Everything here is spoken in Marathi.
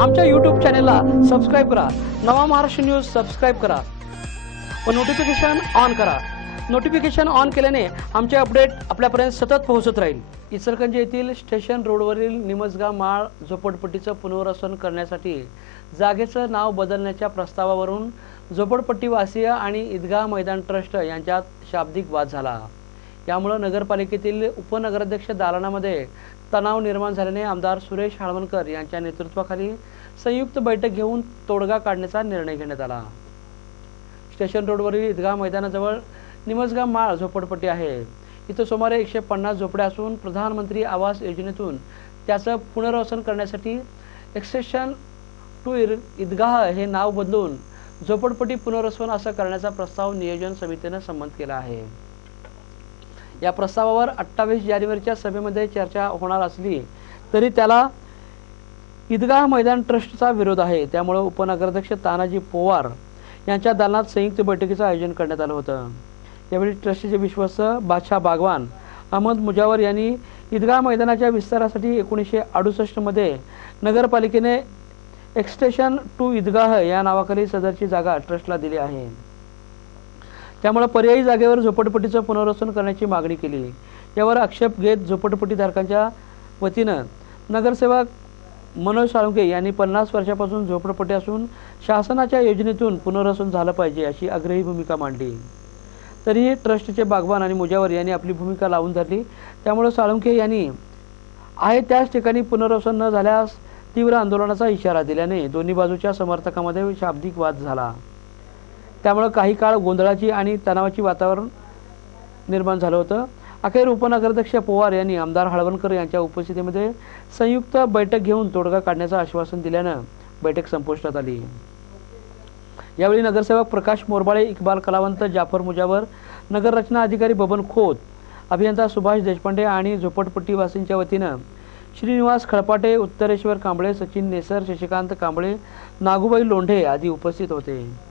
आमच्या यूट्यूब चॅनेलला सबस्क्राईब करा. नवा महाराष्ट्र न्यूज सबस्क्राईब करा. व नोटिफिकेशन ऑन करा. नोटिफिकेशन ऑन केल्याने आमचे अपडेट आपल्यापर्यंत सतत पोहोचत राहील. इचलकरंजी येथील स्टेशन रोडवरील निमजगा माळ झोपडपट्टीचं पुनर्वसन करण्यासाठी जागेचं नाव बदलण्याच्या प्रस्तावावरून झोपडपट्टीवासीय आणि ईदगाह मैदान ट्रस्ट यांच्यात शाब्दिक वाद झाला. यामुळं नगरपालिकेतील उपनगराध्यक्ष दालनामध्ये तणाव निर्माण झाल्याने आमदार सुरेश हाळवणकर यांच्या नेतृत्वाखाली संयुक्त बैठक घेऊन तोडगा काढण्याचा निर्णय घेण्यात आला. स्टेशन रोडवरील ईदगाह मैदानाजवळ निमजगाव माळ झोपडपट्टी आहे. इथं सुमारे एकशे पन्नास झोपड्या असून प्रधानमंत्री आवास योजनेतून त्याचं पुनर्वसन करण्यासाठी एक्सेशन टू इर ईदगाह हे नाव बदलून झोपडपट्टी पुनर्वसन असं करण्याचा प्रस्ताव नियोजन समितीनं संमत केला आहे. या प्रस्तावावर अठ्ठावीस जानेवारीच्या सभेमध्ये चर्चा होणार असली तरी त्याला ईदगाह मैदान ट्रस्टचा विरोध आहे. त्यामुळे उपनगराध्यक्ष तानाजी पोवार यांच्या दालनात संयुक्त बैठकीचं आयोजन करण्यात आलं होतं. यावेळी ट्रस्टचे विश्वस्त बादशाह बागवान अहमद मुजावर यांनी ईदगाह मैदानाच्या विस्तारासाठी एकोणीसशे अडुसष्टमध्ये नगरपालिकेने एक्सटेशन टू ईदगाह या नावाखाली सदरची जागा ट्रस्टला दिली आहे. त्यामुळे पर्यायी जागेवर झोपडपट्टीचं पुनर्वसन करण्याची मागणी केली यावर आक्षेप घेत झोपडपट्टीधारकांच्या वतीनं नगरसेवक मनोज साळुंके यांनी पन्नास वर्षापासून झोपडपट्टी असून शासनाच्या योजनेतून पुनर्वसन झालं पाहिजे अशी आग्रही भूमिका मांडली. तरीही ट्रस्टचे बागवान आणि मुजावर यांनी आपली भूमिका लावून धरली. त्यामुळे साळुंके यांनी आहे त्याच ठिकाणी पुनर्वसन न झाल्यास तीव्र आंदोलनाचा इशारा दिल्याने दोन्ही बाजूच्या समर्थकामध्ये शाब्दिक वाद झाला. त्यामुळं काही काळ गोंधळाची आणि तणावाची वातावरण निर्माण झालं होतं. अखेर उपनगराध्यक्ष पवार यांनी आमदार हळवणकर यांच्या उपस्थितीमध्ये संयुक्त बैठक घेऊन तोडगा काढण्याचं आश्वासन दिल्यानं बैठक संपुष्टात आली. यावेळी नगरसेवक प्रकाश मोरबाळे इक्बाल कलावंत जाफर मुजावर नगररचना अधिकारी बबन खोत अभियंता सुभाष देशपांडे आणि झोपडपट्टीवासींच्या वतीनं श्रीनिवास खळपाटे उत्तरेश्वर कांबळे सचिन नेसर शशिकांत कांबळे नागूबाई लोंढे आदी उपस्थित होते.